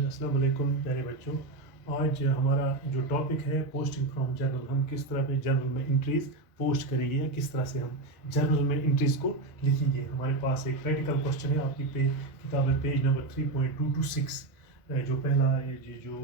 अस्सलाम वालेकुम प्यारे बच्चों। आज हमारा जो टॉपिक है पोस्टिंग फ्रॉम जर्नल, हम किस तरह पे जर्नल में एंट्रीज पोस्ट करेंगे या किस तरह से हम जर्नल में एंट्रीज को लिखेंगे। हमारे पास एक प्रैक्टिकल क्वेश्चन है आपकी किताब में पेज नंबर 3.226। जो पहला ये जो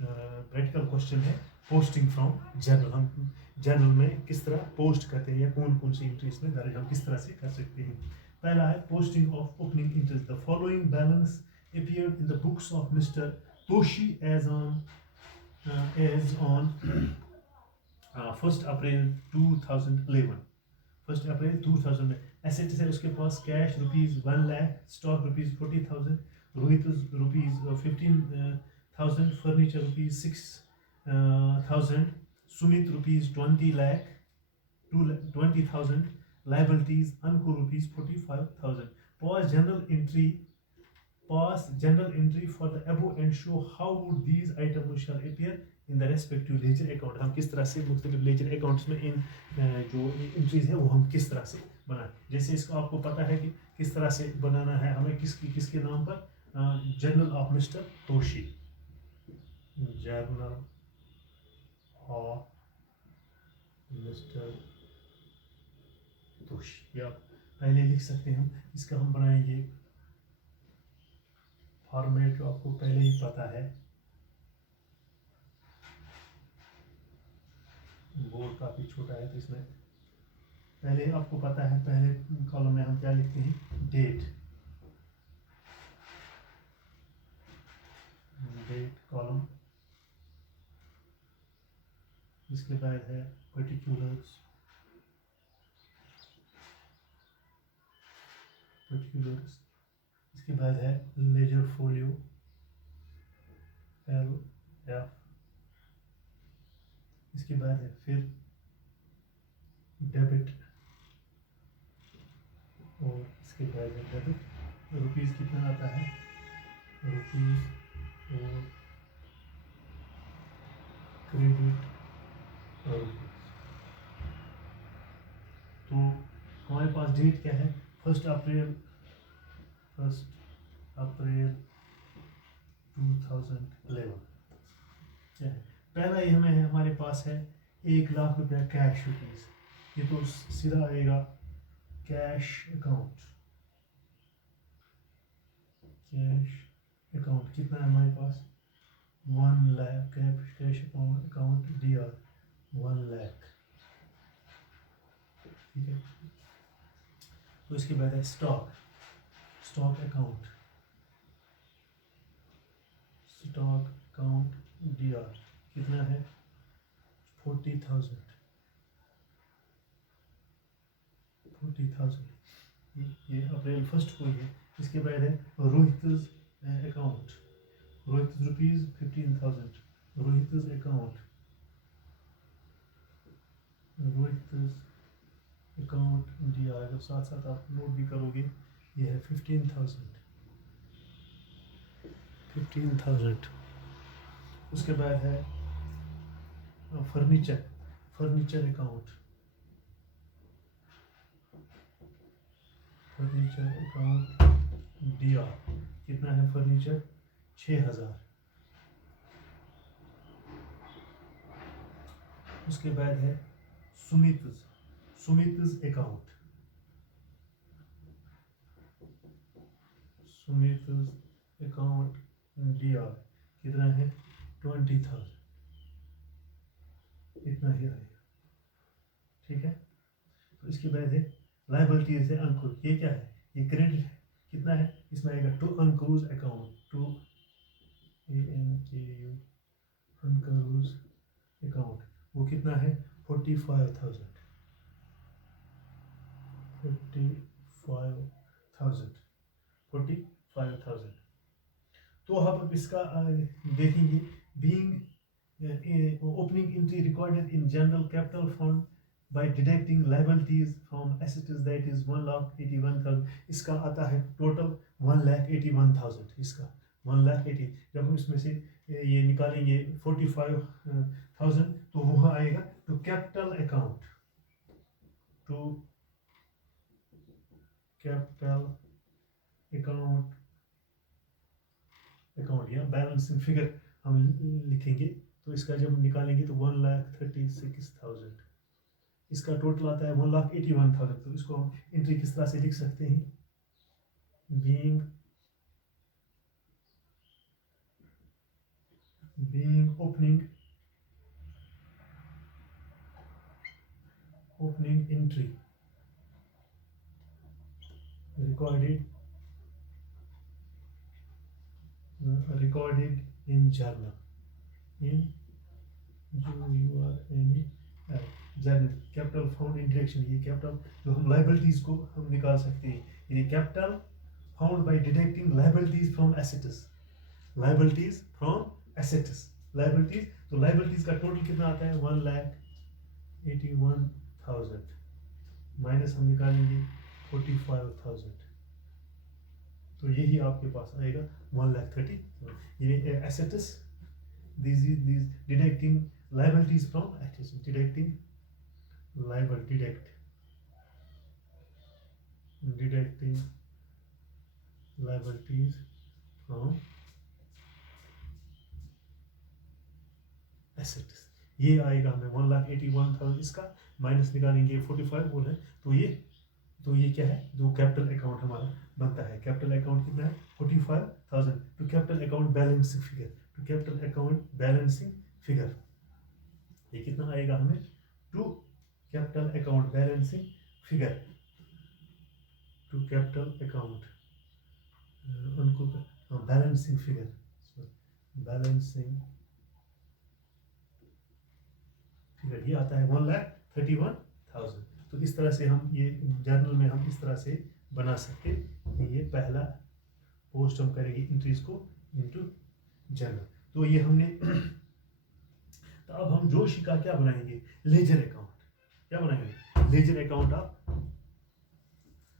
प्रैक्टिकल क्वेश्चन है पोस्टिंग फ्रॉम जर्नल, हम जर्नल में किस तरह पोस्ट करते हैं या कौन कौन सी एंट्रीज में दर्ज हम किस तरह से कर सकते हैं। पहला है posting of opening entries. The following balance appeared in the books of Mr. Toshi as on 1st April 2011। 1st April 2000 assets है उसके पास cash ₹1 lakh, stock ₹40,000, Rohit ₹15,000, furniture ₹6,000, Sumit ₹20 lakh 20,000, liabilities Ankur ₹45,000। Pass general entry for the above and show how would these items shall appear in the respective ledger account। हम किस तरह से मुख्तलिफ ledger accounts में इन जो एंट्रीज है वो हम किस तरह से बनाएं। जैसे इसको आपको पता है कि किस तरह से बनाना है हमें, किसके नाम पर, journal of mister Toshi, journal of mister Toshi, या पहले लिख सकते हैं हम। इसका हम बनाएंगे फॉर्मेट जो आपको पहले ही पता है। बोर्ड काफ़ी छोटा है तो इसमें पहले आपको पता है, पहले कॉलम में हम क्या लिखते हैं, डेट कॉलम। इसके बाद है पर्टिकुलर्स, इसके बाद है लेजर फोलियो, LF। इसके बाद है फिर डेबिट, और इसके बाद है डेबिट रुपीज़ कितना आता है, रुपीज़, और क्रेडिट और रुपीज़। तो हमारे पास डेट क्या है, 1 अप्रैल 2011। क्या है पहला ही हमें है, हमारे पास है ₹1,00,000 कैश रुपीज़। ये तो सीधा आएगा कैश अकाउंट। कितना है हमारे पास, 1 lakh cash account DR 1 lakh. ठीक है, तो इसके बाद है स्टॉक अकाउंट, DR कितना है, 40,000। ये अप्रैल 1 को ही है। इसके बाद है Rohit account, rupees 15,000, Rohit account DR। अगर साथ साथ आप नोट भी करोगे, ये है 15,000। उसके बाद है फर्नीचर अकाउंट, DR कितना है, फर्नीचर 6,000। उसके बाद है सुमित अकाउंट, DR कितना है, 20,000। इतना ही आएगा। ठीक है, तो इसके बाद है लायबिलिटीज है अंकुर। ये क्या है, ये क्रेडिट है, कितना है, इसमें आएगा टू अंकुरूज अकाउंट, अंकुरूज अकाउंट, वो कितना है, 45,000। तो हम इसका देखेंगे। Being opening entry recorded in general capital fund by deducting liabilities from assets, that is 1,81,000। इसका आता है टोटल 1,81,000। इसका 1,80,000 जब हम इसमें से ये निकालेंगे 45,000 तो वहाँ आएगा टू कैपिटल अकाउंट, अकाउंट या बैलेंसिंग फिगर हम लिखेंगे। तो इसका जब हम निकालेंगे तो 1,36,000, इसका टोटल आता है 1,81,000। तो इसको हम एंट्री किस तरह से लिख सकते हैं, being opening entry recorded in journal journal. Capital found in direction, ये कैपिटल जो हम लाइबिलिटीज को हम निकाल सकते हैं, ये capital found by deducting liabilities from assets, liabilities from assets, liabilities. तो लाइबिलिटीज का टोटल कितना आता है 1,81,000 माइनस हम निकालेंगे 45,000, तो यही आपके पास आएगा 1,30,000। ये assets, these deducting liabilities from assets, deducting liabilities from assets, ये आएगा हमें 1,81,000। इसका माइनस निकालेंगे 45 बोल है, तो ये क्या है, जो कैपिटल अकाउंट हमारा बनता है। कैपिटल अकाउंट कितना है 45,000 to capital account balancing figure, to capital account balancing figure, ये कितना आएगा हमें to capital account balancing figure, to capital account उनको बैलेंसिंग फिगर, बैलेंसिंग फिगर ये आता है 1,31,000। तो इस तरह से हम ये जर्नल में हम इस तरह से बना सकते हैं। ये पहला पोस्ट हम करेंगे एंट्रीज को इनटू जर्नल। तो ये हमने तो अब हम जोशी का क्या बनाएंगे, लेजर अकाउंट। क्या बनाएंगे, लेजर अकाउंट आप।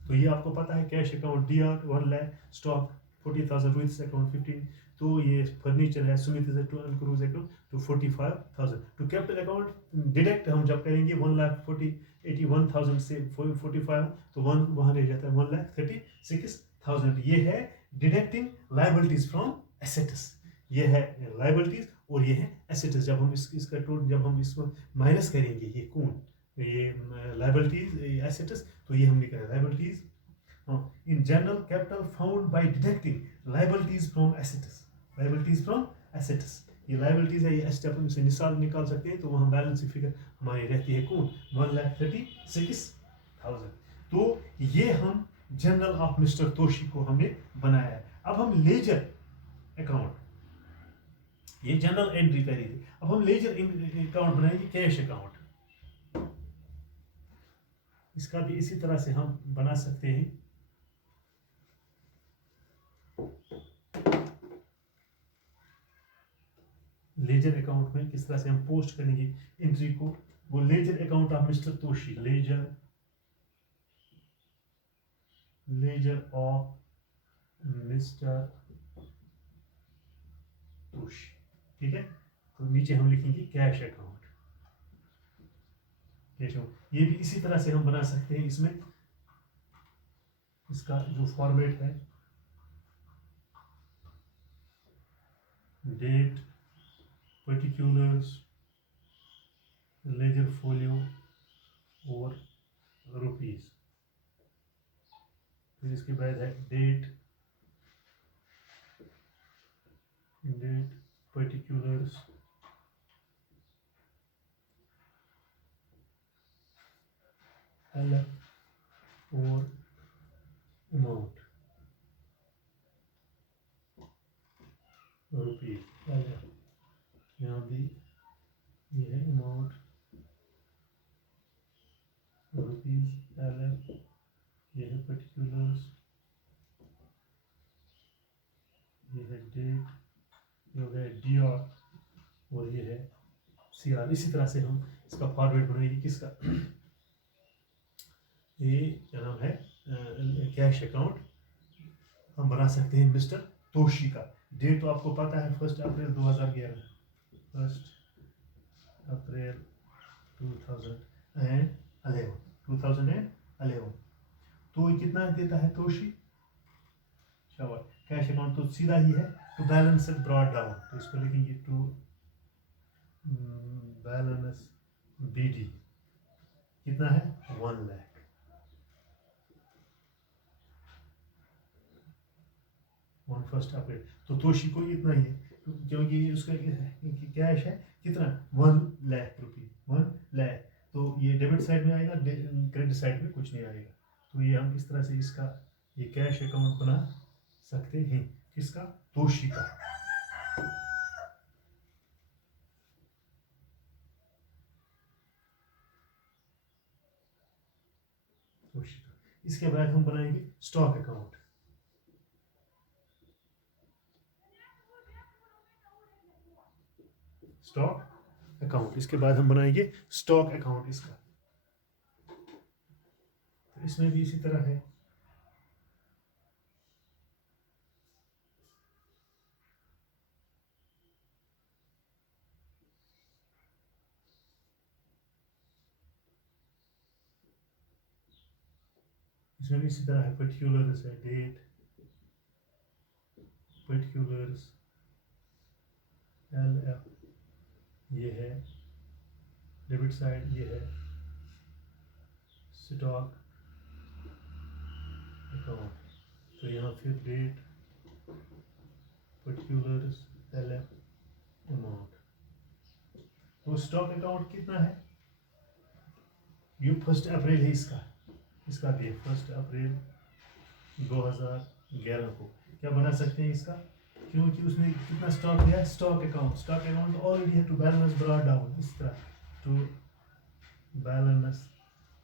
तो ये आपको पता है cash account DR 1 lakh, stock 40,000, Rohit account 15, तो ये फर्नीचर है सुमित टू क्रूज account to 45,000। To capital account deduct हम जब करेंगे 1,81,000 से 45, तो वहाँ रह जाता है 1,36,000। ये है डिडक्टिंग लाइबिलिटीज फ्रॉम एसेट्स, ये है लाइबिलिटीज और ये है एसेट्स। जब हम इसका टोटल जब हम इसको माइनस करेंगे ये कौन, ये लाइबिलिटीज एसेट्स, तो ये हम लिखेंगे liabilities in general capital found by deducting liabilities from assets, liabilities from assets. ये लाइबिलिटीज है, ये एसेट अपन से निकाल सकते हैं। तो वहाँ बैलेंस फिगर हमारी रहती है कौन 1,36,000। तो ये हम जनरल ऑफ मिस्टर तोशी को हमने बनाया है। अब हम लेजर अकाउंट, ये जनरल एंट्री करी थी, अब हम लेजर अकाउंट बनाएंगे कैश अकाउंट। इसका भी इसी तरह से हम बना सकते हैं। लेजर अकाउंट में किस तरह से हम पोस्ट करेंगे एंट्री को, वो ledger account of mister Toshi, ledger of mister Toshi, ठीक है। तो नीचे हम लिखेंगे कैश अकाउंट, कैश अकाउंट। ये भी इसी तरह से हम बना सकते हैं। इसमें इसका जो फॉर्मेट है, डेट, पर्टिकुलर्स, लेजर फोलियो और रुपीज। फिर इसके बाद है डेट, पर्टिकुलर्स, LF और अमाउंट, रुपीज LF। यहाँ भी ये है अमाउंट रुपीज LF, ये है पर्टिकुलर्स, ये है डेट, ये हो गया DR और ये है CR। इसी तरह से हम इसका फॉर्मेट बनाएंगे किसका, ये क्या नाम है कैश अकाउंट हम बना सकते हैं मिस्टर तोशी का। डेट तो आपको पता है 1 अप्रैल 2011, 1 अप्रैल 2011। तो ये कितना देता है तोशी, शाबाश। कैश अकाउंट तो सीधा ही है to balance it brought down, तो इसको लिखेंगे टू बैलेंस BD कितना है 1 लाख। ऑन 1 अप्रैल तो तोशी को इतना ही है, क्योंकि उसका कैश है कितना 1 लाख रुपये 1 लाख। तो ये डेबिट साइड में आएगा, क्रेडिट साइड में कुछ नहीं आएगा। तो ये हम इस तरह से इसका ये कैश अकाउंट बना सकते हैं। किसका? तोशी का। तोशी का। इसके बाद हम बनाएंगे स्टॉक अकाउंट। स्टॉक अकाउंट इसके बाद हम बनाएंगे स्टॉक अकाउंट इसका। तो इसमें भी इसी तरह है। इसमें भी इसी तरह है, पर्टिकुलर्स है, डेट, पर्टिकुलर्स LF, ये है डेबिट साइड, ये है स्टॉक अकाउंट। तो यहाँ फिर डेट, पर्टिकुलर्स, LF, अमाउंट। तो स्टॉक अकाउंट कितना है? ये 1 अप्रैल है इसका भी 1 अप्रैल 2011 को क्या बना सकते हैं इसका, क्योंकि उसने कितना स्टॉक दिया है, स्टॉक अकाउंट ऑलरेडी है टू बैलेंस ब्रॉट डाउन। इस तरह टू बैलेंस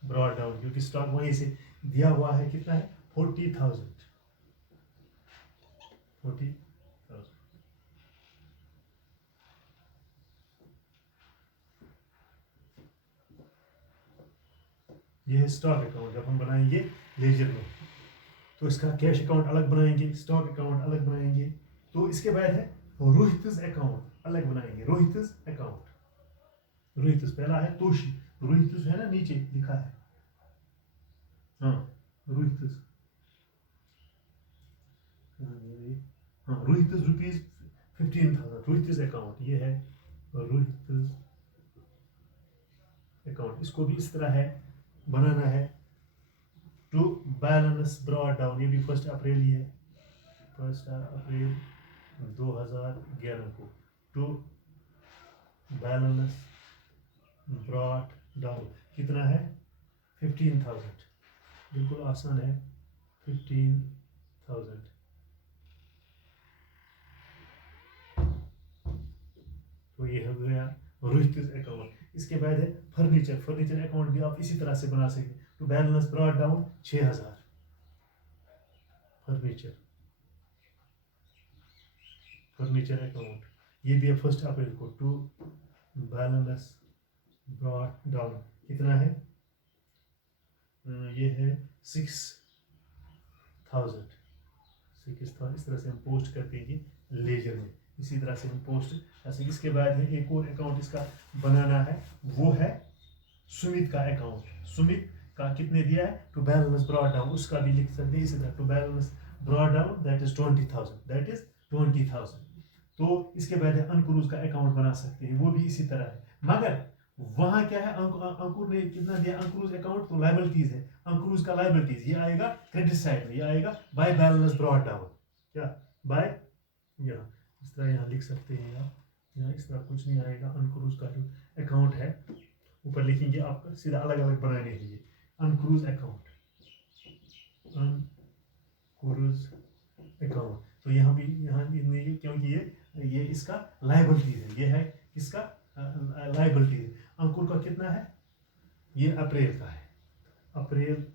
ब्रॉट डाउन, क्योंकि स्टॉक वहीं से दिया हुआ है, कितना है 40,000। ये है स्टॉक अकाउंट। जब हम बनाएंगे लेजर में तो इसका कैश अकाउंट अलग बनाएंगे, स्टॉक अकाउंट अलग बनाएंगे। तो इसके बाद है रोहितस अकाउंट अलग बनाएंगे। रोहितस अकाउंट, रोहितस पहला है तोशी, रोहितस है ना नीचे लिखा है, हाँ रोहितस, हाँ रोहितस ₹15,000 रोहितस अकाउंट। ये है रोहितस अकाउंट। इसको भी इस तरह है बनाना है टू बैलेंस ब्रॉट डाउन। ये भी 1 अप्रैल ही है, 1 अप्रैल 2011 को टू बैलेंस ब्रॉट डाउन। कितना है 15,000, बिल्कुल आसान है 15,000। तो ये हो गया रोहितस अकाउंट। इसके बाद है फर्नीचर अकाउंट भी आप इसी तरह से बना सकते। To balance brought down 6,000 furniture account. ये भी है 1 अप्रैल को टू बैलेंस ब्रॉट डाउन। कितना है ये है 6,000। इस तरह से हम पोस्ट कर देंगे लेजर में। इसी तरह से हम पोस्ट ऐसे। इसके बाद है एक और अकाउंट इसका बनाना है, वो है सुमित का अकाउंट। सुमित का कितने दिया है टू बैलेंस ब्रॉट डाउन, उसका भी लिख सकते हैं इसी तरह to balance brought down that is 20,000। तो इसके बाद है अंकुर का अकाउंट बना सकते हैं, वो भी इसी तरह है। मगर वहां क्या है, अंकुर ने कितना दिया अंकुर अकाउंट, तो लाइबिलिटीज है अंकुर का लाइबिलिटीज, ये आएगा क्रेडिट साइड में, ये आएगा बाय बैलेंस ब्रॉट डाउन। क्या बाय, यहाँ इस तरह यहाँ लिख सकते हैं आप, यहाँ इस तरह कुछ नहीं आएगा। अंकुर का जो अकाउंट है ऊपर लिखेंगे आप सीधा अलग अलग बनाने के लिए अनक्रूज अकाउंट, अनक्रूज अकाउंट। तो यहाँ भी क्योंकि ये इसका लाइबिलिटी है, ये है इसका लाइबिलिटी है। अंकुर का कितना है, ये अप्रैल का है, अप्रैल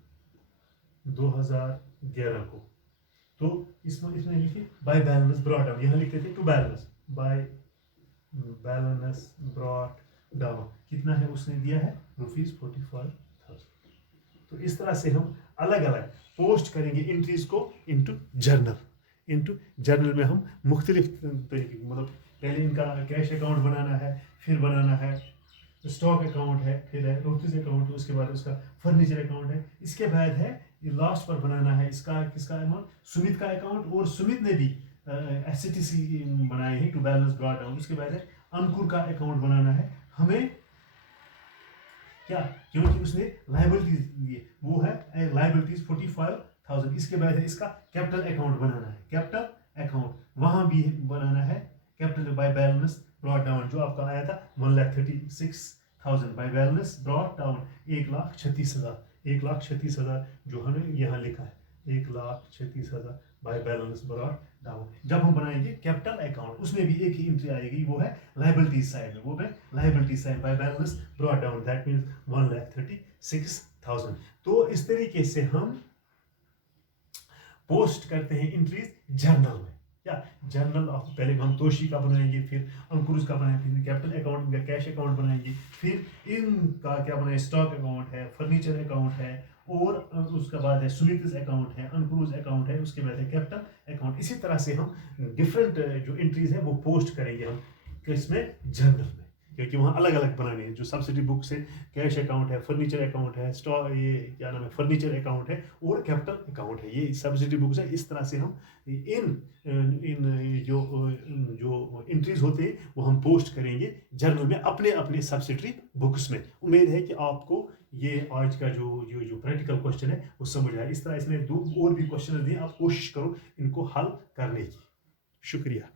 2011 को। तो इसमें लिखिए बाय बैलेंस ब्रॉट डाउन, यहाँ लिखते थे to balance by balance brought down. कितना है उसने दिया है ₹45,000। तो इस तरह से हम अलग अलग पोस्ट करेंगे एंट्रीज को इनटू जर्नल में हम मुख्तलिफ तरीके, मतलब पहले इनका कैश अकाउंट बनाना है, फिर बनाना है स्टॉक अकाउंट है, फिर है रोहितस अकाउंट, उसके बाद उसका फर्नीचर अकाउंट है, इसके बाद है ये लास्ट पर बनाना है इसका किसका अमाउंट, सुमित का अकाउंट। और सुमित ने भी एसटीसी बनाए हैं, टू बैलेंस ब्रॉट डाउन। उसके बाद है अंकुर का अकाउंट बनाना है हमें, क्या, क्योंकि उसने लाइबिलिटीज दिए, वो है लाइबिलिटीज 45,000। इसके बाद है इसका कैपिटल अकाउंट बनाना है, कैपिटल अकाउंट वहां भी बनाना है, capital by balance brought down जो आपका आया था 1,36,000 बाय बैलेंस ब्रॉट डाउन 1,36,000, 1,36,000 जो हमें यहाँ लिखा है 1,36,000 बाय बैलेंस ब्रॉट डाउन। जब हम बनाएंगे कैपिटल अकाउंट उसमें भी एक ही एंट्री आएगी, वो है लाइबिलिटीज साइड में, वो है liability side by balance brought down, that means 1,36,000। तो इस तरीके से हम पोस्ट करते हैं एंट्रीज जर्नल में। क्या जर्नल ऑफ, पहले हम तोशी का बनाएंगे, फिर अंकुर का बनाएंगे, फिर कैपिटल अकाउंट का कैश अकाउंट बनाएंगे, फिर इनका क्या बनाए, स्टॉक अकाउंट है, फर्नीचर अकाउंट है, और उसके बाद है सुमित अकाउंट है, अंकुर अकाउंट है, उसके बाद है कैपिटल अकाउंट। इसी तरह से हम डिफरेंट जो एंट्रीज है वो पोस्ट करेंगे हम किसमें, जर्नल में, क्योंकि वहाँ अलग अलग बनाने हैं। जो सब्सिडी बुक से कैश अकाउंट है, फर्नीचर अकाउंट है, स्टॉक, ये क्या नाम है, फर्नीचर अकाउंट है, और कैपिटल अकाउंट है, ये सब्सिडी बुक्स है। इस तरह से हम इन इन जो जो एंट्रीज होते हैं वो हम पोस्ट करेंगे जर्नल में अपने अपने सब्सिडरी बुक्स में। उम्मीद है कि आपको ये आज का जो प्रैक्टिकल क्वेश्चन है वो समझ आया। इस तरह इसमें दो और भी क्वेश्चन दिए, आप कोशिश करो इनको हल करने की। शुक्रिया।